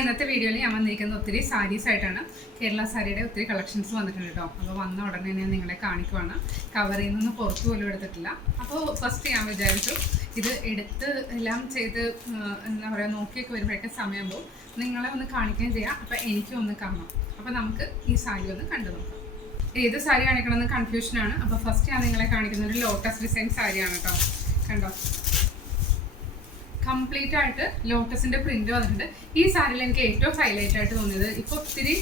ഇന്നത്തെ വീഡിയോയിൽ ഞാൻ വന്നിരിക്കുന്നത് ഒത്തിരി സാരീസ് ആയിട്ടാണ്. കേരള സാരിയുടെ ഒത്തിരി കളക്ഷൻസ് വന്നിട്ടുണ്ട് കേട്ടോ. അപ്പോൾ വന്ന ഉടനെ ഞാൻ നിങ്ങളെ കാണിക്കുവാണ്. കവറിൽ നിന്ന് പുറത്ത് പോലും എടുത്തിട്ടില്ല. അപ്പോൾ ഫസ്റ്റ് ഞാൻ വിചാരിച്ചു ഇത് എടുത്ത് എല്ലാം ചെയ്ത് എന്താ പറയുക നോക്കിയൊക്കെ വരുമ്പോഴൊക്കെ സമയം പോകും, നിങ്ങളെ ഒന്ന് കാണിക്കുകയും ചെയ്യാം, അപ്പോൾ എനിക്കും ഒന്ന് കാണാം. അപ്പോൾ നമുക്ക് ഈ സാരി ഒന്ന് കണ്ടു നോക്കാം. ഏത് സാരി കാണിക്കണമെന്ന് കൺഫ്യൂഷനാണ്. അപ്പോൾ ഫസ്റ്റ് ഞാൻ നിങ്ങളെ കാണിക്കുന്ന ഒരു ലോട്ടസ് ഡിസൈൻ സാരിയാണ് കേട്ടോ. കണ്ടോ, കംപ്ലീറ്റ് ആയിട്ട് ലോട്ടസിന്റെ പ്രിന്റ് വന്നിട്ടുണ്ട്. ഈ സാരിയിൽ എനിക്ക് ഏറ്റവും ഹൈലൈറ്റ് ആയിട്ട് തോന്നിയത്, ഇപ്പോൾ ഒത്തിരി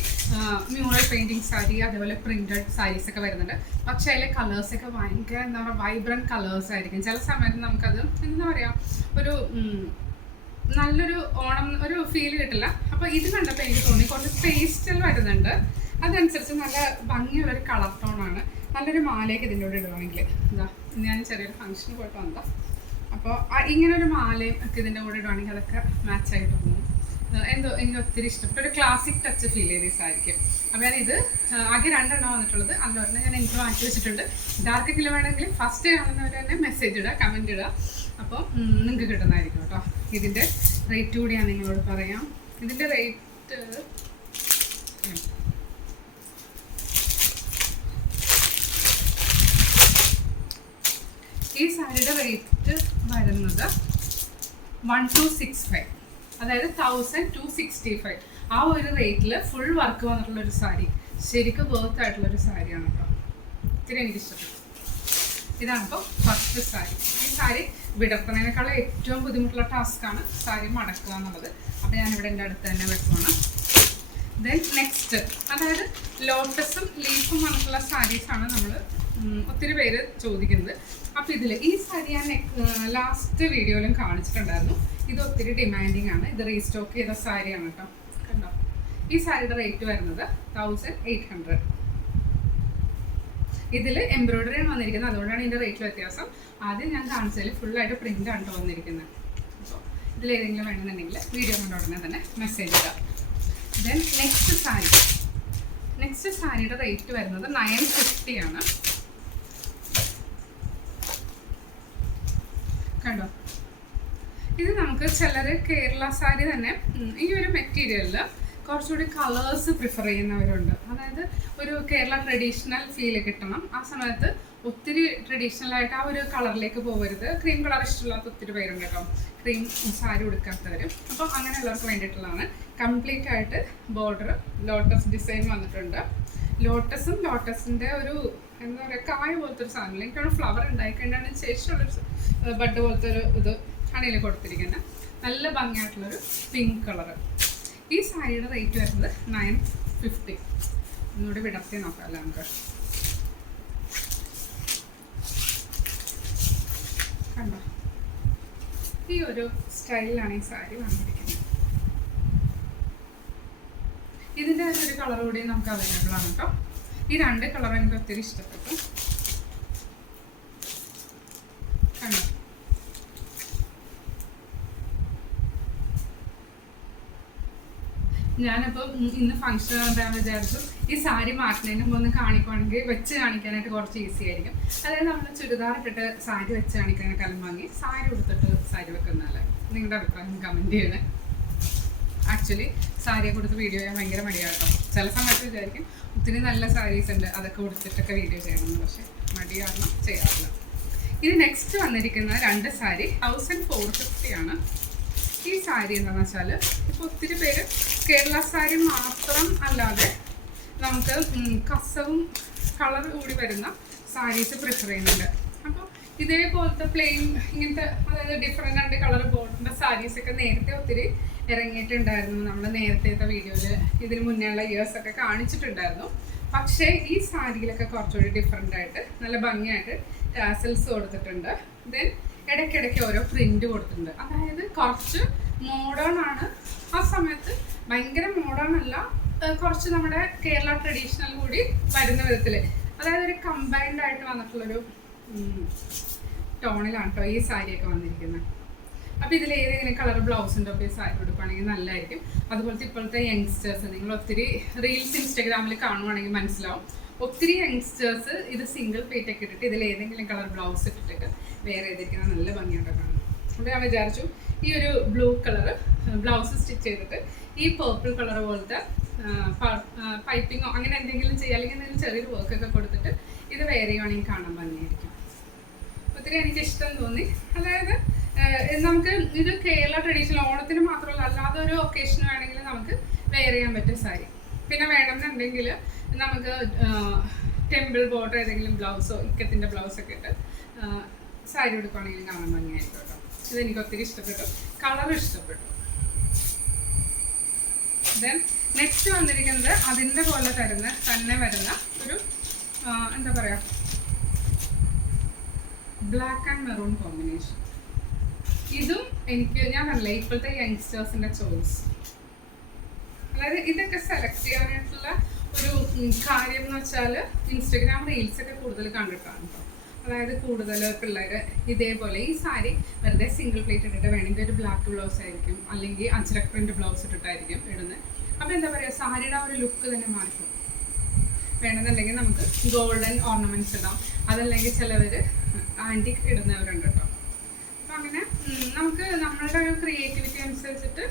മ്യൂറൽ പെയിന്റിങ് സാരി അതേപോലെ പ്രിന്റഡ് സാരീസ് ഒക്കെ വരുന്നുണ്ട്. പക്ഷെ അതിലെ കളേഴ്സ് ഒക്കെ ഭയങ്കര എന്താ പറയുക വൈബ്രന്റ് കളേഴ്സ് ആയിരിക്കും. ചില സമയത്ത് നമുക്കത് എന്താ പറയുക ഒരു നല്ലൊരു ഓണം ഒരു ഫീൽ കിട്ടില്ല. അപ്പോൾ ഇത് കണ്ടപ്പോൾ എനിക്ക് തോന്നി കുറച്ച് പേസ്റ്റൽ വരുന്നുണ്ട്. അതനുസരിച്ച് നല്ല ഭംഗിയുള്ളൊരു കളർ ടോണാണ്. നല്ലൊരു മാലയൊക്കെ ഇതിൻ്റെ കൂടെ ഇടുവാണെങ്കിൽ എന്താ, ഞാൻ ചെറിയൊരു ഫംഗ്ഷന് പോയിട്ട് വന്നതാ. അപ്പോൾ ഇങ്ങനൊരു മാലയും ഒക്കെ ഇതിൻ്റെ കൂടെ ഇടുവാണെങ്കിൽ അതൊക്കെ മാച്ചായിട്ട് പോകും. എന്തോ എനിക്ക് ഒത്തിരി ഇഷ്ടപ്പെട്ട ഒരു ക്ലാസിക് ടച്ച് ഫീൽ ചെയ്ത് ഈ സാരിക്ക്. അപ്പോൾ ഞാനിത് ആകെ 2 എണ്ണം വന്നിട്ടുള്ളത്. അതിലൊരെണ്ണം ഞാൻ എനിക്ക് മാറ്റി വെച്ചിട്ടുണ്ട്. ഇതാർക്കെങ്കിലും വേണമെങ്കിൽ ഫസ്റ്റ് കാണുന്നവർ തന്നെ മെസ്സേജ് ഇടുക, കമൻറ്റ് ഇടുക. അപ്പോൾ നിങ്ങൾക്ക് കിട്ടുന്നതായിരിക്കും കേട്ടോ. ഇതിൻ്റെ റേറ്റ് കൂടി ഞാൻ നിങ്ങളോട് പറയാം. ഇതിൻ്റെ റേറ്റ് ഈ സാരിയുടെ റേറ്റ് വരുന്നത് 1265, അതായത് 1265. ആ ഒരു റേറ്റിൽ ഫുൾ വർക്ക് വന്നിട്ടുള്ളൊരു സാരി, ശരിക്കും വേർത്ത് ആയിട്ടുള്ളൊരു സാരിയാണ് കേട്ടോ. ഇത്തിരി എനിക്ക് ഇഷ്ടപ്പെട്ടു. ഇതാണ് ഇപ്പോൾ ഫസ്റ്റ് സാരി. ഈ സാരി വിടർത്തുന്നതിനേക്കാളും ഏറ്റവും ബുദ്ധിമുട്ടുള്ള ടാസ്ക്കാണ് സാരി മടക്കുക എന്നുള്ളത്. അപ്പോൾ ഞാനിവിടെ എൻ്റെ അടുത്ത് തന്നെ വെക്കുവാണ്. ദെൻ നെക്സ്റ്റ്, അതായത് ലോട്ടസും ലീഫും വന്നിട്ടുള്ള സാരീസാണ് നമ്മൾ ഒത്തിരി പേര് ചോദിക്കുന്നത്. അപ്പോൾ ഇതിൽ ഈ സാരി ഞാൻ ലാസ്റ്റ് വീഡിയോയിലും കാണിച്ചിട്ടുണ്ടായിരുന്നു. ഇത് ഒത്തിരി ഡിമാൻഡിങ് ആണ്. ഇത് റീസ്റ്റോക്ക് ചെയ്ത സാരിയാണ് കേട്ടോ. കണ്ടോ, ഈ സാരിയുടെ റേറ്റ് വരുന്നത് 1800. ഇതിൽ എംബ്രോയിഡറി ആണ് വന്നിരിക്കുന്നത്, അതുകൊണ്ടാണ് ഇതിൻ്റെ റേറ്റ് വ്യത്യാസം. ആദ്യം ഞാൻ കാണിച്ചതിൽ ഫുള്ളായിട്ട് പ്രിൻ്റ് ആണ് വന്നിരിക്കുന്നത്. അപ്പോൾ ഇതിലേതെങ്കിലും വേണമെന്നുണ്ടെങ്കിൽ വീഡിയോ കണ്ട ഉടനെ തന്നെ മെസ്സേജ് ഇടാം. ദെൻ നെക്സ്റ്റ് സാരിയുടെ റേറ്റ് വരുന്നത് 950 ആണ്. കണ്ടോ, ഇത് നമുക്ക് ചിലർ കേരള സാരി തന്നെ ഈ ഒരു മെറ്റീരിയലിൽ കുറച്ചുകൂടി കളേഴ്സ് പ്രിഫർ ചെയ്യുന്നവരുണ്ട്. അതായത് ഒരു കേരള ട്രഡീഷണൽ ഫീൽ കിട്ടണം. ആ സമയത്ത് ഒത്തിരി ട്രഡീഷണലായിട്ട് ആ ഒരു കളറിലേക്ക് പോകരുത്. ക്രീം കളർ ഇഷ്ടമില്ലാത്ത ഒത്തിരി പേരുണ്ട് കേട്ടോ, ക്രീം സാരി ഉടുക്കാത്തവരും. അപ്പോൾ അങ്ങനെയുള്ളവർക്ക് വേണ്ടിയിട്ടുള്ളതാണ്. കംപ്ലീറ്റ് ആയിട്ട് ബോർഡർ ലോട്ടസ് ഡിസൈൻ വന്നിട്ടുണ്ട്. ലോട്ടസും ലോട്ടസിൻ്റെ ഒരു എന്താ പറയുക കായ പോലത്തെ ഒരു സാധനം, എനിക്കാണ് ഫ്ലവർ ഉണ്ടായിക്കഴിഞ്ഞാൽ ശേഷമുള്ളൊരു ബഡ് പോലത്തെ ഒരു ഇത് ആണ് ഇതിൽ കൊടുത്തിരിക്കുന്നത്. നല്ല ഭംഗിയായിട്ടുള്ളൊരു പിങ്ക് കളറ്. ഈ സാരിയുടെ റേറ്റ് വരുന്നത് 950. ഒന്നുകൂടി വിടർത്തി നോക്കാം അല്ലേ നമുക്ക്. കണ്ടോ, ഈ ഒരു സ്റ്റൈലിലാണ് ഈ സാരി വന്നിരിക്കുന്നത്. ഇതിൻ്റെ ഒരു കളർ കൂടി നമുക്ക് അവൈലബിൾ ആണ് കേട്ടോ. ഈ 2 കളർ എനിക്ക് ഒത്തിരി ഇഷ്ടപ്പെട്ടു. കണ്ടോ, ഞാനിപ്പോൾ ഇന്ന് ഫംഗ്ഷൻ എന്താണെന്ന് വിചാരിച്ചു ഈ സാരി മാറ്റുന്നതിന് മുമ്പ് ഒന്ന് കാണിക്കുവാണെങ്കിൽ വെച്ച് കാണിക്കാനായിട്ട് കുറച്ച് ഈസി ആയിരിക്കും. അതായത് നമ്മൾ ചുരിദാർ ഇട്ടിട്ട് സാരി വെച്ച് കാണിക്കാനേക്കാളും ഭംഗി സാരി കൊടുത്തിട്ട് സാരി വെക്കുന്നതല്ലേ. നിങ്ങളുടെ അഭിപ്രായം കമൻറ്റ് ചെയ്യണേ. ആക്ച്വലി സാരിയെ കൊടുത്ത് വീഡിയോ ചെയ്യാൻ ഭയങ്കര മടിയാട്ടോ. ചില സമയത്ത് വിചാരിക്കും ഒത്തിരി നല്ല സാരീസ് ഉണ്ട് അതൊക്കെ കൊടുത്തിട്ടൊക്കെ വീഡിയോ ചെയ്യണമെന്ന്, പക്ഷേ മടി കാരണം ചെയ്യാറില്ല. ഇത് നെക്സ്റ്റ് വന്നിരിക്കുന്ന 2 സാരി 1450 ആണ്. ഈ സാരി എന്താണെന്ന് വെച്ചാൽ ഇപ്പോൾ ഒത്തിരി പേര് കേരള സാരി മാത്രം അല്ലാതെ നമുക്ക് കസവും കളർ കൂടി വരുന്ന സാരീസ് പ്രിഫർ ചെയ്യുന്നുണ്ട്. അപ്പോൾ ഇതേപോലത്തെ പ്ലെയിൻ ഇങ്ങനത്തെ അതായത് ഡിഫറെൻ്റ് 2 കളർ ബോർഡിൻ്റെ സാരീസൊക്കെ നേരത്തെ ഒത്തിരി ഇറങ്ങിയിട്ടുണ്ടായിരുന്നു. നമ്മൾ നേരത്തെ വീഡിയോയിൽ ഇതിന് മുന്നേയുള്ള ഇയേഴ്സൊക്കെ കാണിച്ചിട്ടുണ്ടായിരുന്നു. പക്ഷേ ഈ സാരിയിലൊക്കെ കുറച്ചുകൂടി ഡിഫറെൻ്റ് ആയിട്ട് നല്ല ഭംഗിയായിട്ട് ടാസൽസ് കൊടുത്തിട്ടുണ്ട്. ദെൻ ഇടയ്ക്കിടയ്ക്ക് ഓരോ പ്രിന്റ് കൊടുത്തിട്ടുണ്ട്. അതായത് കുറച്ച് മോഡേൺ ആണ്. ആ സമയത്ത് ഭയങ്കര മോഡേൺ അല്ല, കുറച്ച് നമ്മുടെ കേരള ട്രഡീഷണൽ കൂടി വരുന്ന വിധത്തിൽ, അതായത് ഒരു കമ്പൈൻഡ് ആയിട്ട് വന്നിട്ടുള്ളൊരു ടോണിലാണ് കേട്ടോ ഈ സാരിയൊക്കെ വന്നിരിക്കുന്നത്. അപ്പോൾ ഇതിൽ ഏതെങ്കിലും കളർ ബ്ലൗസിൻ്റെ ഒക്കെ സാരി കൊടുക്കുകയാണെങ്കിൽ നല്ലതായിരിക്കും. അതുപോലത്തെ ഇപ്പോഴത്തെ യങ്സ്റ്റേഴ്സ് നിങ്ങൾ ഒത്തിരി റീൽസ് ഇൻസ്റ്റാഗ്രാമിൽ കാണുവാണെങ്കിൽ മനസ്സിലാവും. ഒത്തിരി യങ്സ്റ്റേഴ്സ് ഇത് സിംഗിൾ പ്ലേറ്റൊക്കെ ഇട്ടിട്ട് ഇതിൽ ഏതെങ്കിലും കളർ ബ്ലൗസ് ഇട്ടിട്ടൊക്കെ വേറെ ഏതെങ്കിലും നല്ല ഭംഗിയായിട്ട് കാണും. അപ്പോൾ ഞാൻ വിചാരിച്ചു ഈ ഒരു ബ്ലൂ കളർ ബ്ലൗസ് സ്റ്റിച്ച് ചെയ്തിട്ട് ഈ പേർപ്പിൾ കളർ പോലത്തെ പൈപ്പിങ്ങോ അങ്ങനെ എന്തെങ്കിലും ചെയ്യുക, അല്ലെങ്കിൽ എന്തെങ്കിലും ചെറിയൊരു വർക്കൊക്കെ കൊടുത്തിട്ട് ഇത് വെയർ ചെയ്യുവാണെങ്കിൽ കാണാൻ ഭംഗിയായിരിക്കും. ഒത്തിരി എനിക്ക് ഇഷ്ടം തോന്നി. അതായത് നമുക്ക് ഇത് കേരള ട്രഡീഷണൽ ഓണത്തിന് മാത്രമല്ല, അല്ലാതെ ഒരു ഒക്കേഷന് വേണമെങ്കിൽ നമുക്ക് വെയർ ചെയ്യാൻ പറ്റിയ സാരി. പിന്നെ വേണമെന്നുണ്ടെങ്കിൽ നമുക്ക് ടെമ്പിൾ ബോർഡർ ഏതെങ്കിലും ബ്ലൗസോ ഇക്കത്തിൻ്റെ ബ്ലൗസൊക്കെ ഇട്ട് സാരി എടുക്കുകയാണെങ്കിലും കാണാൻ ഭംഗിയായിരിക്കും കേട്ടോ. ഇതെനിക്ക് ഒത്തിരി ഇഷ്ടപ്പെട്ടു, കളർ ഇഷ്ടപ്പെട്ടു. ദെൻ നെക്സ്റ്റ് വന്നിരിക്കുന്നത് അതിൻ്റെ പോലെ തന്നെ വരുന്ന ഒരു എന്താ പറയുക, ബ്ലാക്ക് ആൻഡ് മെറൂൺ കോമ്പിനേഷൻ. ഇതും ഞാൻ പറഞ്ഞില്ല, ഇപ്പോഴത്തെ യങ്സ്റ്റേഴ്സിൻ്റെ ചോയ്സ്. അതായത് ഇതൊക്കെ സെലക്ട് ചെയ്യാനായിട്ടുള്ള ഒരു കാര്യം എന്ന് വെച്ചാൽ ഇൻസ്റ്റഗ്രാം റീൽസൊക്കെ കൂടുതൽ കണ്ടിട്ടാണ് കേട്ടോ. അതായത് കൂടുതൽ പിള്ളേർ ഇതേപോലെ ഈ സാരി വെറുതെ സിംഗിൾ പ്ലേറ്റ് ഇട്ടിട്ട് വേണമെങ്കിൽ ഒരു ബ്ലാക്ക് ബ്ലൗസ് ആയിരിക്കും, അല്ലെങ്കിൽ അജ്രക് പ്രിന്റ് ബ്ലൗസ് ഇട്ടിട്ടായിരിക്കും ഇടുന്നത്. അപ്പോൾ എന്താ പറയുക, സാരിയുടെ ആ ഒരു ലുക്ക് തന്നെ മാറ്റും. വേണമെന്നുണ്ടെങ്കിൽ നമുക്ക് ഗോൾഡൻ ഓർണമെന്റ്സ് ഇടാം, അതല്ലെങ്കിൽ ചിലവർ ആൻറ്റിക് ഇടുന്നവരുണ്ട് കേട്ടോ. അപ്പം അങ്ങനെ നമുക്ക് നമ്മളുടെ ഒരു ക്രിയേറ്റിവിറ്റി അനുസരിച്ചിട്ട്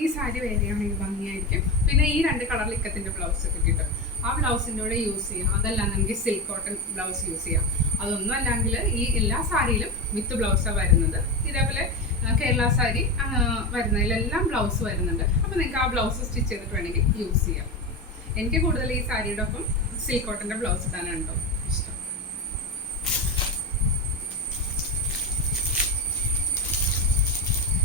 ഈ സാരി വെയർ ചെയ്യാണെങ്കിൽ ഭംഗിയായിരിക്കും. പിന്നെ ഈ 2 കളറിൽ ഇക്കത്തിൻ്റെ ബ്ലൗസ് ഒക്കെ കിട്ടും. ആ ബ്ലൗസിൻ്റെ കൂടെ യൂസ് ചെയ്യാം. അതല്ലാന്നെങ്കിൽ സിൽക്ക് കോട്ടൺ ബ്ലൗസ് യൂസ് ചെയ്യാം. അതൊന്നും അല്ലെങ്കിൽ ഈ എല്ലാ സാരിയിലും വിത്ത് ബ്ലൗസാണ് വരുന്നത്. ഇതേപോലെ കേരള സാരി വരുന്നതിലെല്ലാം ബ്ലൗസ് വരുന്നുണ്ട്. അപ്പോൾ നിങ്ങൾക്ക് ആ ബ്ലൗസ് സ്റ്റിച്ച് ചെയ്തിട്ട് വേണമെങ്കിൽ യൂസ് ചെയ്യാം. എനിക്ക് കൂടുതൽ ഈ സാരിയുടെ ഒപ്പം സിൽക്ക് കോട്ടൻ്റെ ബ്ലൗസ് ഇടാനാണ് കേട്ടോ ഇഷ്ടം.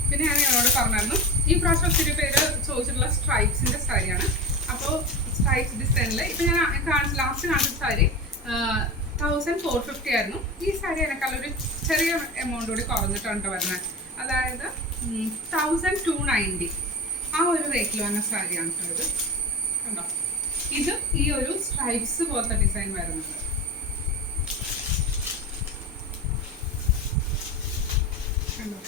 പിന്നെ ഞാൻ എന്നോട് പറഞ്ഞായിരുന്നു, ഈ പ്രാവശ്യം ഒത്തിരി പേര് ചോദിച്ചിട്ടുള്ള സ്ട്രൈപ്സിൻ്റെ സാരിയാണ്. അപ്പോൾ സ്ട്രൈപ്സ് ഡിസൈനിൽ ഇപ്പം ഞാൻ ലാസ്റ്റ് കാണിച്ച സാരി 1450 ആയിരുന്നു. ഈ സാരി എന്നെക്കാളൊരു ചെറിയ എമൗണ്ട് കൂടി കുറഞ്ഞിട്ടാണ് കേട്ടോ വരുന്നത്. അതായത് 1290 ആ ഒരു റേറ്റിൽ വന്ന സാരിയാണ് കേട്ടോ ഇത്. കണ്ടോ, ഇത് ഈ ഒരു സ്ട്രൈപ്സ് പോലത്തെ ഡിസൈൻ വരുന്നത്. കണ്ടോ,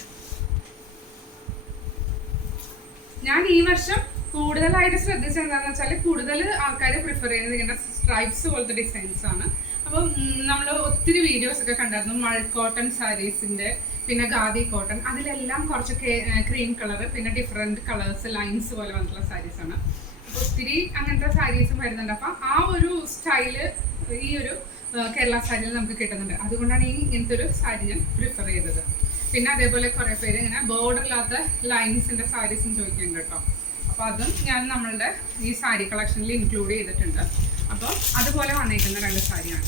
ഞാൻ ഈ വർഷം കൂടുതലായിട്ട് ശ്രദ്ധിച്ചത് എന്താണെന്ന് വെച്ചാൽ കൂടുതൽ ആൾക്കാർ പ്രിഫർ ചെയ്യുന്നത് ഇങ്ങനെ സ്ട്രൈപ്സ് പോലത്തെ ഡിസൈൻസ് ആണ്. അപ്പം നമ്മൾ ഒത്തിരി വീഡിയോസ് ഒക്കെ കണ്ടായിരുന്നു മൾ കോട്ടൺ സാരീസിൻ്റെ, പിന്നെ ഖാദി കോട്ടൺ, അതിലെല്ലാം കുറച്ച് ക്രീം കളർ, പിന്നെ ഡിഫറെൻറ്റ് കളേഴ്സ് ലൈൻസ് പോലെ വന്നിട്ടുള്ള സാരീസാണ്. അപ്പോൾ ഒത്തിരി അങ്ങനത്തെ സാരീസും വരുന്നുണ്ട്. അപ്പം ആ ഒരു സ്റ്റൈല് ഈ ഒരു കേരള സാരിയിൽ നമുക്ക് കിട്ടുന്നുണ്ട്. അതുകൊണ്ടാണ് ഇങ്ങനത്തെ ഒരു സാരി ഞാൻ പ്രിഫർ ചെയ്തത്. പിന്നെ അതേപോലെ കുറേ പേര് ഇങ്ങനെ ബോർഡർ ഇല്ലാത്ത ലൈൻസിൻ്റെ സാരീസും ചോദിക്കുന്നുണ്ട് കേട്ടോ. അപ്പോൾ അതും ഞാൻ നമ്മളുടെ ഈ സാരി കളക്ഷനിൽ ഇൻക്ലൂഡ് ചെയ്തിട്ടുണ്ട്. അപ്പോൾ അതുപോലെ വന്നേക്കുന്ന 2 സാരിയാണ്.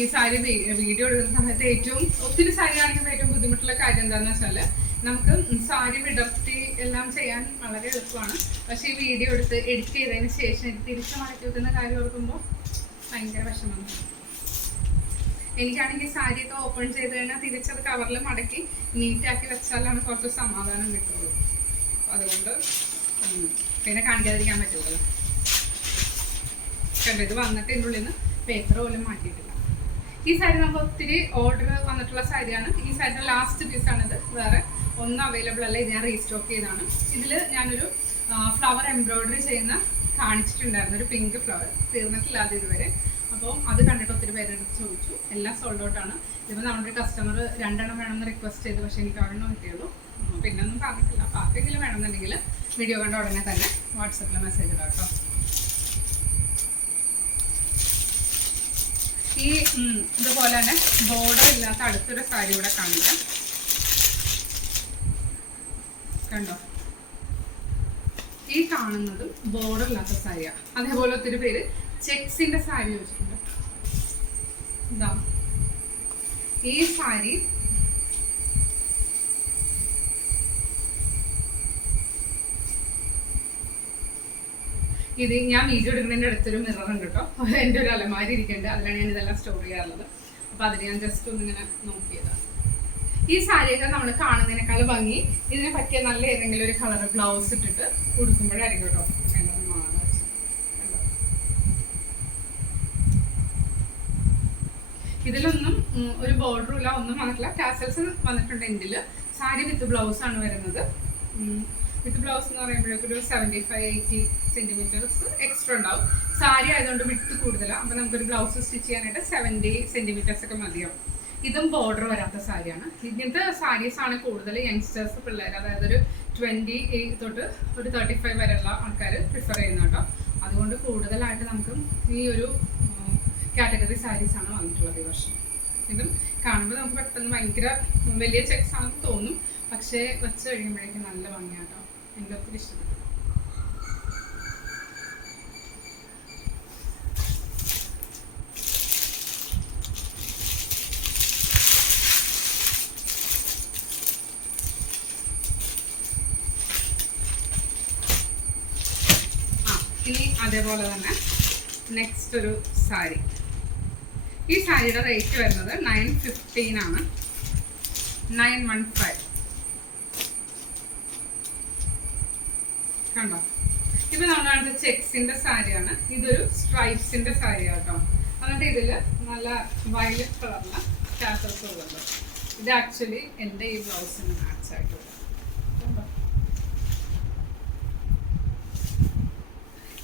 ഈ സാരി വീഡിയോ എടുക്കുന്ന സമയത്ത് ഒത്തിരി സാരി കാണിക്കുമ്പോൾ ഏറ്റവും ബുദ്ധിമുട്ടുള്ള കാര്യം എന്താണെന്ന് വെച്ചാൽ നമുക്ക് സാരി വിടർത്തി എല്ലാം ചെയ്യാൻ വളരെ എളുപ്പമാണ്. പക്ഷേ ഈ വീഡിയോ എടുത്ത് എഡിറ്റ് ചെയ്തതിന് ശേഷം തിരിച്ച് മടക്കി വെക്കുന്ന കാര്യം ഓർക്കുമ്പോൾ ഭയങ്കര വിഷമമാണ്. എനിക്കാണെങ്കിൽ സാരിയൊക്കെ ഓപ്പൺ ചെയ്ത് കഴിഞ്ഞാൽ തിരിച്ചത് കവറിൽ മടക്കി നീറ്റാക്കി വെച്ചാലാണ് കുറച്ച് സമാധാനം കിട്ടുള്ളൂ. അതുകൊണ്ട് പിന്നെ കാണിക്കാതിരിക്കാൻ പറ്റുള്ളൂ. കണ്ടത് വന്നിട്ട് ഇതിൻ്റെ ഉള്ളിൽ നിന്ന് പേപ്പർ പോലും മാറ്റിയിട്ടില്ല. ഈ സാരി നമുക്ക് ഒത്തിരി ഓർഡർ വന്നിട്ടുള്ള സാരിയാണ്. ഈ സാരിയുടെ ലാസ്റ്റ് പീസാണിത്. വേറെ ഒന്നും അവൈലബിൾ അല്ല. ഇത് ഞാൻ റീസ്റ്റോക്ക് ചെയ്തതാണ്. ഇതിൽ ഞാനൊരു ഫ്ലവർ എംബ്രോയിഡറി ചെയ്യുന്ന കാണിച്ചിട്ടുണ്ടായിരുന്നു, ഒരു പിങ്ക് ഫ്ലവർ. തീർന്നിട്ടില്ല അത് ഇതുവരെ. അപ്പോൾ അത് കണ്ടിട്ട് ഒത്തിരി പേരെടുത്ത് ചോദിച്ചു. എല്ലാം സോൾഡ് ഔട്ടാണ്. ഇതിപ്പോൾ നമ്മുടെ കസ്റ്റമർ 2 എണ്ണം വേണമെന്ന് റിക്വസ്റ്റ് ചെയ്തു. പക്ഷേ എനിക്ക് 1 കിട്ടിയുള്ളൂ. പിന്നെ ഒന്നും പറഞ്ഞിട്ടില്ല. അപ്പോൾ ആർക്കെങ്കിലും വേണമെന്നുണ്ടെങ്കിൽ വീഡിയോ കണ്ട ഉടനെ തന്നെ വാട്സപ്പിൽ മെസ്സേജ് ഇടാം കേട്ടോ. ഈ ഇതുപോലെ തന്നെ ബോർഡർ ഇല്ലാത്ത അടുത്തൊരു സാരി കൂടെ കാണിക്കാം. കണ്ടോ, ഈ കാണുന്നത് ബോർഡർ ഇല്ലാത്ത സാരിയാണ്. അതേപോലെ ഒത്തിരി പേര് ചെക്സിന്റെ സാരി ചോദിച്ചിട്ടുണ്ട്. എന്താ ഈ സാരി ഇത് ഞാൻ വീഡിയോ എടുക്കുന്നതിൻ്റെ അടുത്തൊരു മിറർ ഉണ്ട് കേട്ടോ. എൻ്റെ ഒരു അലമാരി ഇരിക്കുന്നുണ്ട്, അതിലാണ് ഞാൻ ഇതെല്ലാം സ്റ്റോർ ചെയ്യാറുള്ളത്. അപ്പോൾ അതിൽ ഞാൻ ജസ്റ്റ് ഒന്നിങ്ങനെ നോക്കിയതാണ്. ഈ സാരിയൊക്കെ നമ്മൾ കാണുന്നതിനേക്കാൾ ഭംഗി ഇതിനെ പറ്റിയ നല്ല ഏതെങ്കിലും ഒരു കളർ ബ്ലൗസ് ഇട്ടിട്ട് ഉടുക്കുമ്പോഴായിരിക്കും കേട്ടോ. ഇതിലൊന്നും ഒരു ബോർഡറും ഇല്ല, ഒന്നും വന്നിട്ടില്ല. ടാസൽസ് വന്നിട്ടുണ്ട്. എൻഡിൽ സാരി വിത്ത് ബ്ലൗസ് ആണ് വരുന്നത്. വിത്ത് ബ്ലൗസ് എന്ന് പറയുമ്പോഴേക്കും ഒരു 75-80 സെന്റിമീറ്റേഴ്സ് എക്സ്ട്രാ ഉണ്ടാവും. സാരി ആയതുകൊണ്ട് വിട്ട് കൂടുതലാണ്. അപ്പോൾ നമുക്കൊരു ബ്ലൗസ് സ്റ്റിച്ച് ചെയ്യാനായിട്ട് 70 സെന്റിമീറ്റേഴ്സ് ഒക്കെ മതിയാവും. ഇതും ബോർഡർ വരാത്ത സാരിയാണ്. ഇങ്ങനത്തെ സാരീസ് ആണ് കൂടുതൽ യങ്സ്റ്റേഴ്സ് പിള്ളേർ, അതായത് ഒരു 20 തൊട്ട് ഒരു 35 വരെയുള്ള ആൾക്കാർ പ്രിഫർ ചെയ്യുന്നത് കേട്ടോ. അതുകൊണ്ട് കൂടുതലായിട്ട് നമുക്ക് ഈ ഒരു കാറ്റഗറി സാരീസ് ആണ് വന്നിട്ടുള്ളത് ഈ വർഷം. ഇതും കാണുമ്പോൾ നമുക്ക് പെട്ടെന്ന് ഭയങ്കര വലിയ ചെക്സ് ആണെന്ന് തോന്നും, പക്ഷേ വെച്ച് കഴിയുമ്പോഴേക്കും നല്ല ഭംഗിയാട്ടോ. എനിക്ക് ഒത്തിരി ഇഷ്ടപ്പെട്ടു. ഇനി അതേപോലെ തന്നെ നെക്സ്റ്റ് ഒരു സാരി. ഈ സാരിയുടെ റേറ്റ് വരുന്നത് 915 ആണ്. 915 കണ്ടോ. ഇപ്പൊ നമ്മൾ കാണുന്നത് ചെക്സിന്റെ സാരിയാണ്. ഇതൊരു സ്ട്രൈപ്സിന്റെ സാരിയാണ് കേട്ടോ. എന്നിട്ട് ഇതില് നല്ല വയലറ്റ് കളറിലെ ടാസൽസ് ഉള്ളത്. ഇത് ആക്ച്വലി എൻ്റെ ഈ ബ്ലൗസിന് മാച്ച് ആയിട്ടുള്ളത്.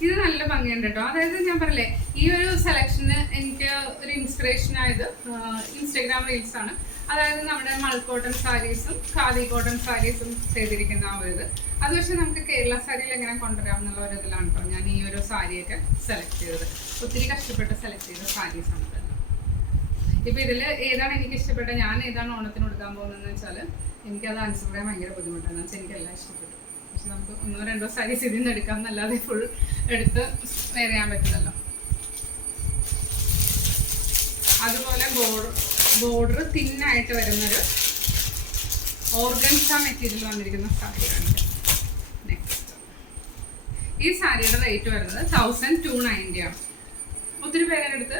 ഇത് നല്ല ഭംഗിയുണ്ട് കേട്ടോ. അതായത് ഞാൻ പറയില്ലേ, ഈ ഒരു സെലക്ഷന് എനിക്ക് ഒരു ഇൻസ്പിറേഷൻ ആയത് ഇൻസ്റ്റഗ്രാം റീൽസ് ആണ്. അതായത് നമ്മുടെ മൾ കോട്ടൺ സാരീസും ഖാദി കോട്ടൺ സാരീസും ചെയ്തിരിക്കുന്ന ആ ഒരു ഇത്. അത് പക്ഷേ നമുക്ക് കേരള സാരിയിൽ എങ്ങനെ കൊണ്ടുവരാം എന്നുള്ള ഒരു ഇതിലാണ് കേട്ടോ ഞാൻ ഈ ഒരു സാരിയൊക്കെ സെലക്ട് ചെയ്തത്. ഒത്തിരി കഷ്ടപ്പെട്ട് സെലക്ട് ചെയ്ത സാരീസാണ് ഇത്. ഇപ്പം ഇതിൽ ഏതാണ് എനിക്ക് ഇഷ്ടപ്പെട്ടത്, ഞാൻ ഏതാണ് ഓണത്തിന് കൊടുക്കാൻ പോകുന്നതെന്ന് വെച്ചാൽ എനിക്കത് ആൻസർ പറയാൻ ഭയങ്കര ബുദ്ധിമുട്ടാണ്. എന്ന് വെച്ചാൽ എനിക്കെല്ലാം ഇഷ്ടപ്പെട്ടു. പക്ഷെ നമുക്ക് 1-2 സാരീസ് ഇതിൽ നിന്ന് എടുക്കാം എന്നല്ലാതെ ഫുൾ എടുത്ത് വെയർ ചെയ്യാൻ പറ്റില്ലല്ലോ. അതുപോലെ ബോർഡർ തിന്നായിട്ട് വരുന്നൊരു ഓർഗൻസ മെറ്റീരിയൽ വന്നിരിക്കുന്ന സാരിയാണ് നെക്സ്റ്റ്. ഈ സാരിയുടെ റേറ്റ് വരുന്നത് 1290 ആണ്. ഒത്തിരി പേരുടെ അടുത്ത്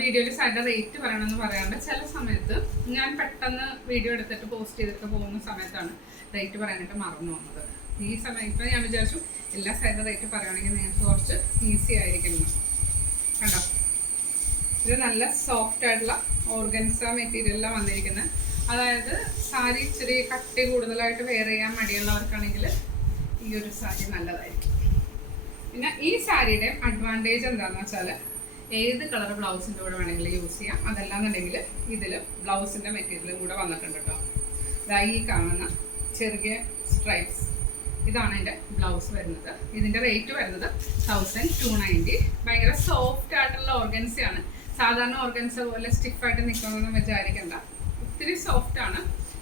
വീഡിയോയിൽ സാരിയുടെ റേറ്റ് പറയണമെന്ന് പറയാണ്ട് ചില സമയത്ത് ഞാൻ പെട്ടെന്ന് വീഡിയോ എടുത്തിട്ട് പോസ്റ്റ് ചെയ്തിട്ട് പോകുന്ന സമയത്താണ് റേറ്റ് പറയാനായിട്ട് മറന്നു പോകുന്നത്. ഈ സമയത്ത് ഞാൻ വിചാരിച്ചു എല്ലാ സാരിയുടെ റേറ്റ് പറയുകയാണെങ്കിൽ നിങ്ങൾക്ക് കുറച്ച് ഈസി ആയിരിക്കും. കണ്ടോ, ഇത് നല്ല സോഫ്റ്റ് ആയിട്ടുള്ള ഓർഗൻസ മെറ്റീരിയലിലാണ് വന്നിരിക്കുന്നത്. അതായത് സാരി ഇച്ചിരി കട്ടി കൂടുതലായിട്ട് വെയർ ചെയ്യാൻ മടിയുള്ളവർക്കാണെങ്കിൽ ഈ ഒരു സാരി നല്ലതായിരിക്കും. പിന്നെ ഈ സാരിയുടെ അഡ്വാൻറ്റേജ് എന്താണെന്ന് വെച്ചാൽ ഏത് കളർ ബ്ലൗസിൻ്റെ കൂടെ വേണമെങ്കിലും യൂസ് ചെയ്യാം. അതല്ലാന്നുണ്ടെങ്കിൽ ഇതിൽ ബ്ലൗസിൻ്റെ മെറ്റീരിയലും കൂടെ വന്നിട്ടുണ്ട് കേട്ടോ. ഇതായി ഈ കാണുന്ന ചെറിയ സ്ട്രൈപ്സ്, ഇതാണ് എൻ്റെ ബ്ലൗസ് വരുന്നത്. ഇതിൻ്റെ റേറ്റ് വരുന്നത് 1290. ഭയങ്കര സോഫ്റ്റ് ആയിട്ടുള്ള ഓർഗൻസയാണ്. സാധാരണ ഓർഗൻസ പോലെ സ്റ്റിഫായിട്ട് നിൽക്കണമെന്ന് വിചാരിക്കണ്ട, ഒത്തിരി സോഫ്റ്റ് ആണ്.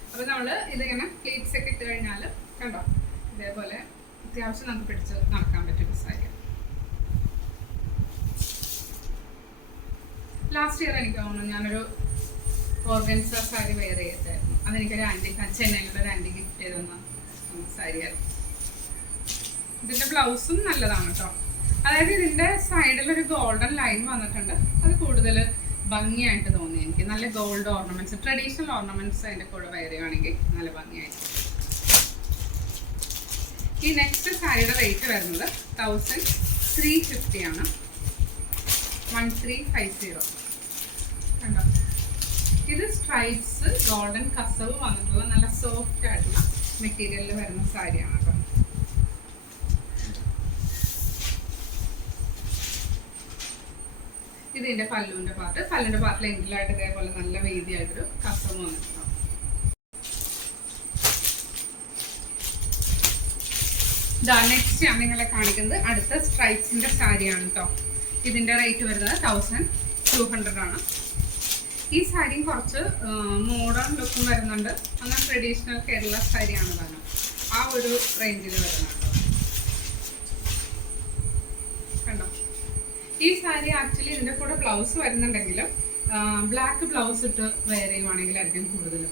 അപ്പോൾ നമ്മൾ ഇതിങ്ങനെ പ്ലീറ്റ്സ് ഒക്കെ ഇട്ട് കഴിഞ്ഞാൽ കണ്ടോ ഇതേപോലെ അത്യാവശ്യം നമുക്ക് പിടിച്ച് നടക്കാൻ പറ്റും സാരി. ലാസ്റ്റ് ഇയർ എനിക്ക് തോന്നുന്നു ഞാനൊരു ഓർഗൻസ സാരി വെയർ ചെയ്തായിരുന്നു. അതെനിക്കൊരു ആൻറ്റി ചെന്നൈയിലൊരു ആൻറ്റി ഗിഫ്റ്റ് ചെയ്ത് തന്ന സാരിയായിരുന്നു. ഇതിൻ്റെ ബ്ലൗസും നല്ലതാണ് കേട്ടോ. അതായത് ഇതിൻ്റെ സൈഡിലൊരു ഗോൾഡൻ ലൈൻ വന്നിട്ടുണ്ട്. അത് കൂടുതൽ ഭംഗിയായിട്ട് തോന്നി എനിക്ക്. നല്ല ഗോൾഡ് ഓർണമെൻറ്റ്സ്, ട്രഡീഷണൽ ഓർണമെൻറ്റ്സ് അതിൻ്റെ കൂടെ വെയർ ചെയ്യുകയാണെങ്കിൽ നല്ല ഭംഗിയായിട്ട്. ഈ നെക്സ്റ്റ് സാരിയുടെ റേറ്റ് വരുന്നത് 1350 ആണ്. 1350 കണ്ടോ. ഇത് സ്ട്രൈപ്സ് ഗോൾഡൻ കസവ് വന്നിട്ടുള്ള നല്ല സോഫ്റ്റ് ആയിട്ടുള്ള മെറ്റീരിയലിൽ വരുന്ന സാരിയാണ് കേട്ടോ. ഇതിൻ്റെ പല്ലുവിൻ്റെ പാർട്ടിൽ എങ്കിലായിട്ട് ഇതേപോലെ നല്ല വീതിയായിട്ടൊരു കസവ് വന്നിട്ടുണ്ടാവും. നെക്സ്റ്റ് ഞാൻ നിങ്ങളെ കാണിക്കുന്നത് അടുത്ത സ്ട്രൈപ്സിൻ്റെ സാരിയാണ് കേട്ടോ. ഇതിൻ്റെ റേറ്റ് വരുന്നത് 1200 ആണ്. ഈ സാരിയും കുറച്ച് മോഡേൺ ലുക്കും വരുന്നുണ്ട്. എന്നാൽ ട്രഡീഷണൽ കേരള സാരിയാണ് താനും ആ ഒരു റേഞ്ചിൽ വരുന്നുണ്ട്. കണ്ടോ, ഈ സാരി ആക്ച്വലി ഇതിൻ്റെ കൂടെ ബ്ലൗസ് വരുന്നുണ്ടെങ്കിലും ബ്ലാക്ക് ബ്ലൗസ് ഇട്ട് വെയർ ചെയ്യുവാണെങ്കിലായിരിക്കും കൂടുതലും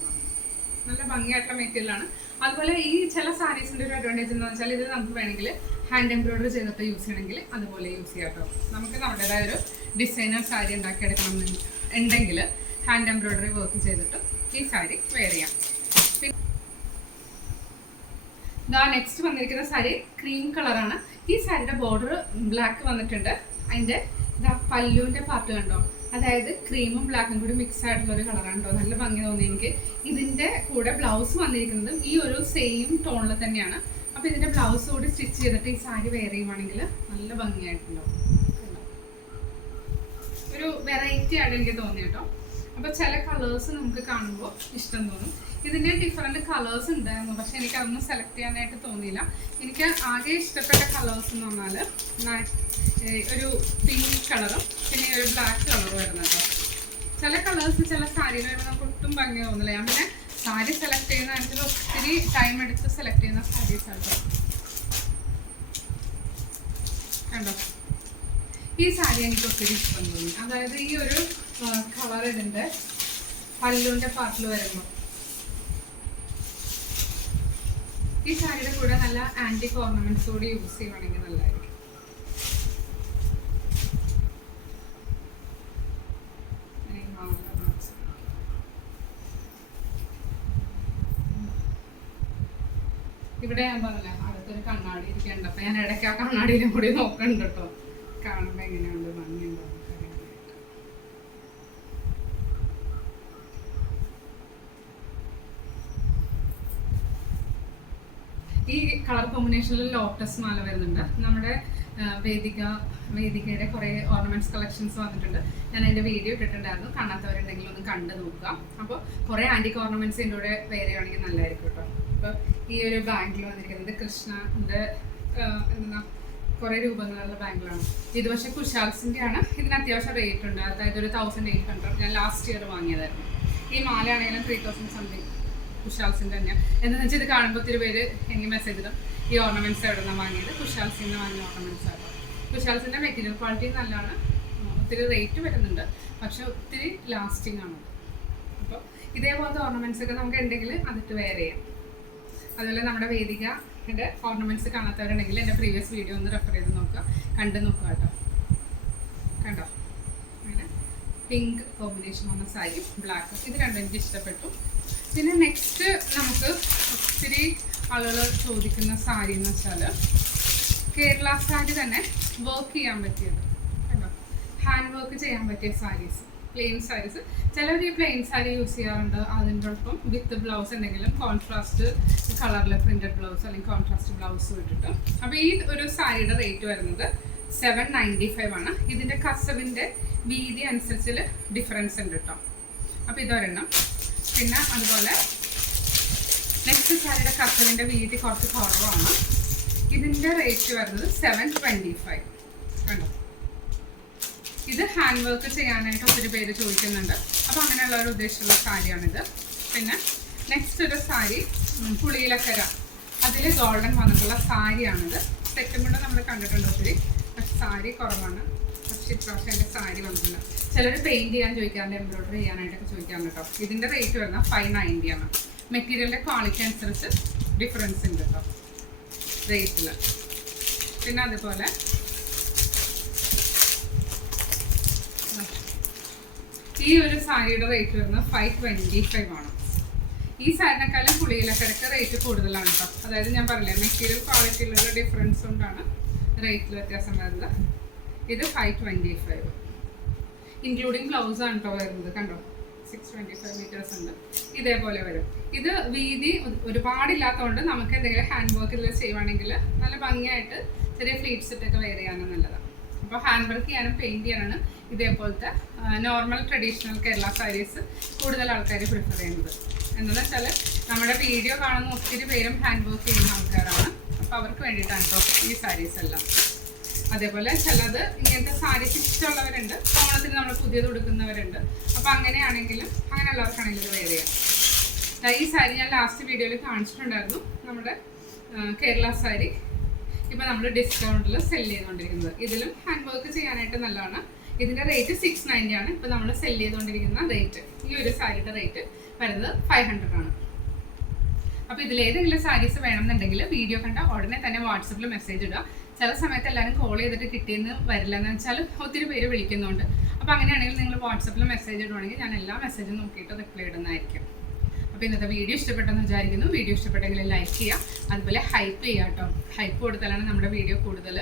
നല്ല ഭംഗിയായിട്ടുള്ള മെറ്റീരിയലാണ്. അതുപോലെ ഈ ചില സാരീസിൻ്റെ ഒരു അഡ്വാൻറ്റേജ് എന്ന് വെച്ചാൽ ഇത് നമുക്ക് വേണമെങ്കിൽ ഹാൻഡ് എംബ്രോയിഡറി ചെയ്തിട്ട് യൂസ് ചെയ്യണമെങ്കിൽ അതുപോലെ യൂസ് ചെയ്യാം കേട്ടോ. നമുക്ക് നമ്മുടേതായ ഒരു ഡിസൈനർ സാരി ഉണ്ടാക്കിയെടുക്കണം ഉണ്ടെങ്കിൽ ഹാൻഡ് എംബ്രോയിഡറി വർക്ക് ചെയ്തിട്ട് ഈ സാരി വെയർ ചെയ്യാം. നെക്സ്റ്റ് വന്നിരിക്കുന്ന സാരി ക്രീം കളറാണ്. ഈ സാരിയുടെ ബോർഡർ ബ്ലാക്ക് വന്നിട്ടുണ്ട്. അതിൻ്റെ പല്ലുവിൻ്റെ പാർട്ട് കണ്ടോ, അതായത് ക്രീമും ബ്ലാക്കും കൂടി മിക്സ് ആയിട്ടുള്ള ഒരു കളറാണ് കേട്ടോ. നല്ല ഭംഗി തോന്നി എനിക്ക്. ഇതിൻ്റെ കൂടെ ബ്ലൗസ് വന്നിരിക്കുന്നതും ഈ ഒരു സെയിം ടോണിൽ തന്നെയാണ്. അപ്പോൾ ഇതിൻ്റെ ബ്ലൗസ് കൂടി സ്റ്റിച്ച് ചെയ്തിട്ട് ഈ സാരി വെയർ ചെയ്യുവാണെങ്കിൽ നല്ല ഭംഗിയായിട്ടുണ്ടാവും. ഒരു വെറൈറ്റി ആയിട്ട് എനിക്ക് തോന്നി കേട്ടോ. അപ്പോൾ ചില കളേഴ്സ് നമുക്ക് കാണുമ്പോൾ ഇഷ്ടം തോന്നും. ഇതിൻ്റെ ഡിഫറെൻറ്റ് കളേഴ്സ് ഉണ്ടായിരുന്നു, പക്ഷെ എനിക്ക് അതൊന്നും സെലക്ട് ചെയ്യാനായിട്ട് തോന്നിയില്ല. എനിക്ക് ആകെ ഇഷ്ടപ്പെട്ട കളേഴ്സ് എന്ന് പറഞ്ഞാൽ ഒരു പിങ്ക് കളറും പിന്നെ ഒരു ബ്ലാക്ക് കളറും വരുന്നു കേട്ടോ. ചില കളേഴ്സ് ചില സാരിയിൽ വരുമ്പോൾ നമുക്ക് ഒട്ടും ഭംഗി തോന്നില്ല. ഞാൻ പിന്നെ സാരി സെലക്ട് ചെയ്യുന്ന കാര്യത്തിൽ ഒത്തിരി ടൈം എടുത്ത് സെലക്ട് ചെയ്യുന്ന സാരീസ് ആട്ടോ. കണ്ടോ, ഈ സാരി എനിക്ക് ഒത്തിരി ഇഷ്ടം തോന്നി. അതായത് ഈ ഒരു കളർ ഇതിൻ്റെ പല്ലുവിൻ്റെ പാർട്ടിൽ വരുമ്പോൾ ഈ സാരിയുടെ കൂടെ നല്ല ആൻറ്റിക് ഓർണമെന്റ്സ് കൂടി യൂസ് ചെയ്യുവാണെങ്കിൽ നല്ലതായിരിക്കും. ഇവിടെ ഞാൻ പറഞ്ഞില്ല അടുത്തൊരു കണ്ണാടി ഇരിക്കണ്ട, അപ്പൊ ഞാൻ ഇടയ്ക്ക് ആ കണ്ണാടിയിലും കൂടി നോക്കണ്ട കേട്ടോ, കാണുമ്പോ എങ്ങനെയുണ്ട് ഭംഗിയുണ്ടോ. ഈ കളർ കോമ്പിനേഷനിൽ ലോട്ടസ് മാല വരുന്നുണ്ട്. നമ്മുടെ വേദികയുടെ കുറേ ഓർണമെന്റ്സ് കളക്ഷൻസ് വന്നിട്ടുണ്ട്. ഞാൻ അതിൻ്റെ വീഡിയോ ഇട്ടിട്ടുണ്ടായിരുന്നു, കാണാത്തവരുണ്ടെങ്കിൽ ഒന്ന് കണ്ടു നോക്കുക. അപ്പോൾ കുറേ ആൻറ്റിക് ഓർണമെന്റ്സ് എൻ്റെ കൂടെ വേറെ ആണെങ്കിൽ നല്ലതായിരിക്കും കേട്ടോ. അപ്പോൾ ഈ ഒരു ബാങ്കിൾ വന്നിരിക്കുന്നത് കൃഷ്ണൻ്റെ എന്താ കുറേ രൂപങ്ങളുള്ള ബാങ്കിളാണ് ഇത്. പക്ഷേ കുശാൽസിൻ്റെ ആണ്. ഇതിന് അത്യാവശ്യം റേറ്റ് ഉണ്ട്, അതായത് ഒരു 1800. ഞാൻ ലാസ്റ്റ് ഇയർ വാങ്ങിയതായിരുന്നു. ഈ മാലയാണെങ്കിലും 3000 സംതിങ് കുശാൽസിൻ്റെ തന്നെയാണ്. എന്താണെന്ന് വെച്ചാൽ ഇത് കാണുമ്പോൾ ഒത്തിരി പേര് എനിക്ക് മെസ്സേജ് ഇടും ഈ ഓർണമെന്റ്സ് എവിടെ നിന്നാണ് വാങ്ങിയത്. കുശാൽസിൽ നിന്ന് വാങ്ങിയ ഓർണമെന്റ്സ് ആയിരുന്നു. കുശാൽസിൻ്റെ മെറ്റീരിയൽ ക്വാളിറ്റി നല്ലതാണ്, ഒത്തിരി റേറ്റ് വരുന്നുണ്ട്, പക്ഷെ ഒത്തിരി ലാസ്റ്റിംഗ് ആണ്. അപ്പോൾ ഇതേപോലത്തെ ഓർണമെന്റ്സ് ഒക്കെ നമുക്ക് ഉണ്ടെങ്കിൽ അതിട്ട് വെയർ ചെയ്യാം. അതുപോലെ നമ്മുടെ വേദികയുടെ ഓർണമെന്റ്സ് കാണാത്തവരുണ്ടെങ്കിൽ എൻ്റെ പ്രീവിയസ് വീഡിയോ ഒന്ന് റെഫർ ചെയ്ത് നോക്കുക, കണ്ടു നോക്കുക കേട്ടോ. കണ്ടോ, അങ്ങനെ പിങ്ക് കോമ്പിനേഷൻ വന്ന സാരി, ബ്ലാക്ക്, ഇത് രണ്ടും എനിക്ക് ഇഷ്ടപ്പെട്ടു. പിന്നെ നെക്സ്റ്റ് നമുക്ക് ഒത്തിരി ആളുകൾ ചോദിക്കുന്ന സാരി എന്ന് വെച്ചാൽ കേരള സാരി തന്നെ വർക്ക് ചെയ്യാൻ പറ്റിയത്. കണ്ടോ, ഹാൻഡ് വർക്ക് ചെയ്യാൻ പറ്റിയ സാരീസ്, പ്ലെയിൻ സാരീസ്. ചിലർ ഈ പ്ലെയിൻ സാരി യൂസ് ചെയ്യാറുണ്ട്, അതിൻ്റെ ഒപ്പം വിത്ത് ബ്ലൗസ് എന്തെങ്കിലും കോൺട്രാസ്റ്റ് കളറിൽ പ്രിന്റഡ് ബ്ലൗസ് അല്ലെങ്കിൽ കോൺട്രാസ്റ്റ് ബ്ലൗസ് ഇട്ടിട്ട്. അപ്പോൾ ഈ ഒരു സാരിയുടെ റേറ്റ് വരുന്നത് 795 ആണ്. ഇതിൻ്റെ കസവിൻ്റെ വീതി അനുസരിച്ച് ഡിഫറൻസ് ഉണ്ട് കേട്ടോ. അപ്പോൾ ഇതൊരെണ്ണം. പിന്നെ അതുപോലെ നെക്സ്റ്റ് സാരിയുടെ കസവിൻ്റെ വീതി കുറച്ച് കുറവാണ്. ഇതിൻ്റെ റേറ്റ് വരുന്നത് 725. കണ്ടോ, ഇത് ഹാൻഡ് വർക്ക് ചെയ്യാനായിട്ട് ഒത്തിരി പേര് ചോദിക്കുന്നുണ്ട്. അപ്പോൾ അങ്ങനെയുള്ളവർ ഉദ്ദേശിച്ചുള്ള സാരിയാണിത്. പിന്നെ നെക്സ്റ്റ് ഒരു സാരി പുളിയിലക്കര, അതിൽ ഗോൾഡൻ വന്നിട്ടുള്ള സാരിയാണിത്. സെറ്റും കൂടെ നമ്മൾ കണ്ടിട്ടുണ്ട് ഒത്തിരി, പക്ഷെ സാരി കുറവാണ്. പക്ഷെ ഇപ്രാവശ്യം എൻ്റെ സാരി വന്നിട്ടില്ല. ചിലർ പെയിൻറ്റ് ചെയ്യാൻ ചോദിക്കാറുണ്ട്, എംബ്രോയിഡറി ചെയ്യാനായിട്ടൊക്കെ ചോദിക്കാറുണ്ട് കേട്ടോ. ഇതിൻ്റെ റേറ്റ് വരുന്നത് 590 ആണ്. മെറ്റീരിയലിൻ്റെ ക്വാളിറ്റി അനുസരിച്ച് ഡിഫറൻസ് ഉണ്ട് കേട്ടോ റേറ്റിൽ. പിന്നെ അതുപോലെ ഈ ഒരു സാരിയുടെ റേറ്റ് വരുന്നത് 525 ആണ്. ഈ സാരിനേക്കാളും പുളിയിലക്കരക്ക് റേറ്റ് കൂടുതലാണ് കേട്ടോ. അതായത് ഞാൻ പറഞ്ഞില്ലേ, മെറ്റീരിയൽ ക്വാളിറ്റിയിലുള്ള ഡിഫറൻസ് കൊണ്ടാണ് റേറ്റിൽ വ്യത്യാസം വരുന്നത്. ഇത് 525 ഇൻക്ലൂഡിങ് ബ്ലൗസ് ആണ് കേട്ടോ വരുന്നത്. കണ്ടോ, 625 മീറ്റേഴ്സ് ഉണ്ട്. ഇതേപോലെ വരും. ഇത് വീതി ഒരുപാടില്ലാത്തതുകൊണ്ട് നമുക്ക് എന്തെങ്കിലും ഹാൻഡ് വർക്കിൽ ചെയ്യുവാണെങ്കിൽ നല്ല ഭംഗിയായിട്ട് ചെറിയ ഫ്ലീറ്റ്സ് ഇട്ടൊക്കെ വെയർ ചെയ്യാനും നല്ലതാണ്. അപ്പോൾ ഹാൻഡ് വർക്ക് ചെയ്യാനും പെയിൻറ്റ് ചെയ്യാനാണ് ഇതേപോലത്തെ നോർമൽ ട്രഡീഷണൽ കേരള സാരീസ് കൂടുതൽ ആൾക്കാർ പ്രിഫർ ചെയ്യുന്നത്. എന്താണെന്ന് വെച്ചാൽ നമ്മുടെ വീഡിയോ കാണുന്ന ഒത്തിരി പേരും ഹാൻഡ് വർക്ക് ചെയ്യുന്ന ആൾക്കാരാണ്. അപ്പോൾ അവർക്ക് വേണ്ടിയിട്ടാണ് കേട്ടോ ഈ സാരീസ് എല്ലാം. അതേപോലെ ചിലത് ഇങ്ങനത്തെ സാരീസ് ഇഷ്ടമുള്ളവരുണ്ട്, ഓണത്തിന് നമ്മൾ പുതിയത് കൊടുക്കുന്നവരുണ്ട്. അപ്പോൾ അങ്ങനെയാണെങ്കിലും അങ്ങനെയുള്ളവർക്കാണെങ്കിലും ഇത് വെയർ ചെയ്യാം. ഈ സാരി ഞാൻ ലാസ്റ്റ് വീഡിയോയിൽ കാണിച്ചിട്ടുണ്ടായിരുന്നു, നമ്മുടെ കേരള സാരി. ഇപ്പോൾ നമ്മൾ ഡിസ്കൗണ്ടിൽ സെല് ചെയ്തുകൊണ്ടിരിക്കുന്നത്. ഇതിലും ഹാൻഡ് വർക്ക് ചെയ്യാനായിട്ട് നല്ലതാണ്. ഇതിൻ്റെ റേറ്റ് 690 ആണ്. ഇപ്പോൾ നമ്മൾ സെല് ചെയ്തുകൊണ്ടിരിക്കുന്ന റേറ്റ്, ഈ ഒരു സാരിയുടെ റേറ്റ് വരുന്നത് 500 ആണ്. അപ്പോൾ ഇതിലേതെങ്കിലും സാരീസ് വേണമെന്നുണ്ടെങ്കിൽ വീഡിയോ കണ്ട ഉടനെ തന്നെ വാട്സപ്പിൽ മെസ്സേജ് ഇടുക. ചില സമയത്ത് എല്ലാവരും കോൾ ചെയ്തിട്ട് കിട്ടിയെന്ന് വരില്ല, എന്ന് വെച്ചാൽ ഒത്തിരി പേര് വിളിക്കുന്നുണ്ട്. അപ്പോൾ അങ്ങനെയാണെങ്കിൽ നിങ്ങൾ വാട്സപ്പിൽ മെസ്സേജ് ഇടുവാണെങ്കിൽ ഞാൻ എല്ലാ മെസ്സേജും നോക്കിയിട്ട് റിപ്ലൈ ഇടുന്നതായിരിക്കും. അപ്പോൾ ഇന്നത്തെ വീഡിയോ ഇഷ്ടപ്പെട്ടെന്ന് വിചാരിക്കുന്നു. വീഡിയോ ഇഷ്ടപ്പെട്ടെങ്കിൽ ലൈക്ക് ചെയ്യുക, അതുപോലെ ഹൈപ്പ് ചെയ്യുക കേട്ടോ. ഹൈപ്പ് കൊടുത്താലാണ് നമ്മുടെ വീഡിയോ കൂടുതൽ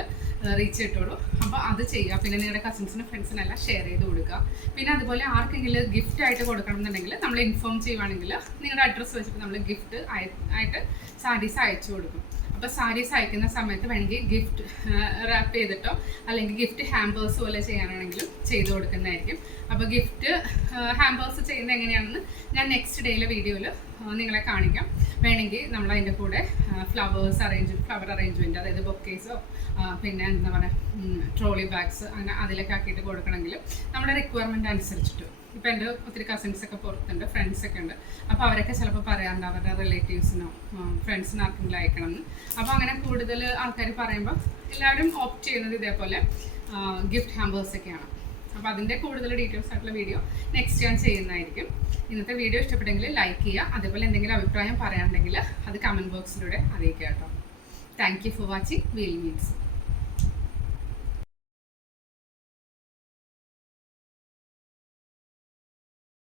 റീച്ച് കിട്ടുള്ളൂ. അപ്പോൾ അത് ചെയ്യുക. പിന്നെ നിങ്ങളുടെ കസിൻസിനും ഫ്രണ്ട്സിനെല്ലാം ഷെയർ ചെയ്ത് കൊടുക്കുക. പിന്നെ അതുപോലെ ആർക്കെങ്കിലും ഗിഫ്റ്റ് ആയിട്ട് കൊടുക്കണം എന്നുണ്ടെങ്കിൽ നമ്മൾ ഇൻഫോം ചെയ്യുവാണെങ്കിൽ നിങ്ങളുടെ അഡ്രസ്സ് വെച്ചിട്ട് നമ്മൾ ഗിഫ്റ്റ് ആയിട്ട് സാരീസ് അയച്ചു കൊടുക്കും. അപ്പോൾ സാരീസ് അയക്കുന്ന സമയത്ത് വേണമെങ്കിൽ ഗിഫ്റ്റ് റാപ്പ് ചെയ്തിട്ടോ അല്ലെങ്കിൽ ഗിഫ്റ്റ് ഹാമ്പേഴ്സ് പോലെ ചെയ്യാനാണെങ്കിലും ചെയ്ത് കൊടുക്കുന്നതായിരിക്കും. അപ്പോൾ ഗിഫ്റ്റ് ഹാമ്പേഴ്സ് ചെയ്യുന്നത് എങ്ങനെയാണെന്ന് ഞാൻ നെക്സ്റ്റ് ഡേയിലെ വീഡിയോയിൽ നിങ്ങളെ കാണിക്കാം. വേണമെങ്കിൽ നമ്മൾ അതിൻ്റെ കൂടെ ഫ്ലവർ അറേഞ്ച്മെൻറ്റ്, അതായത് ബൊക്കേസോ പിന്നെ എന്താ പറയുക ട്രോളി ബാഗ്സ് അങ്ങനെ അതിലൊക്കെ ആക്കിയിട്ട് കൊടുക്കണമെങ്കിൽ നമ്മുടെ റിക്വയർമെൻറ്റ് അനുസരിച്ചിട്ട്. ഇപ്പോൾ എൻ്റെ ഒത്തിരി കസിൻസൊക്കെ പുറത്തുണ്ട്, ഫ്രണ്ട്സൊക്കെ ഉണ്ട്. അപ്പോൾ അവരൊക്കെ ചിലപ്പോൾ പറയാറുണ്ട് അവരുടെ റിലേറ്റീവ്സിനോ ഫ്രണ്ട്സിനോ ആർക്കെങ്കിലും അയക്കണമെന്ന്. അപ്പോൾ അങ്ങനെ കൂടുതൽ ആൾക്കാർ പറയുമ്പോൾ എല്ലാവരും ഓപ്റ്റ് ചെയ്യുന്നത് ഇതേപോലെ ഗിഫ്റ്റ് ഹാമ്പേഴ്സൊക്കെയാണ്. അപ്പോൾ അതിൻ്റെ കൂടുതൽ ഡീറ്റെയിൽസ് ആയിട്ടുള്ള വീഡിയോ നെക്സ്റ്റ് ഞാൻ ചെയ്യുന്നതായിരിക്കും. ഇന്നത്തെ വീഡിയോ ഇഷ്ടപ്പെട്ടെങ്കിൽ ലൈക്ക് ചെയ്യുക. അതേപോലെ എന്തെങ്കിലും അഭിപ്രായം പറയാനുണ്ടെങ്കിൽ അത് കമൻറ്റ് ബോക്സിലൂടെ അറിയിക്കുക കേട്ടോ. Thank you for watching. Wheel meats.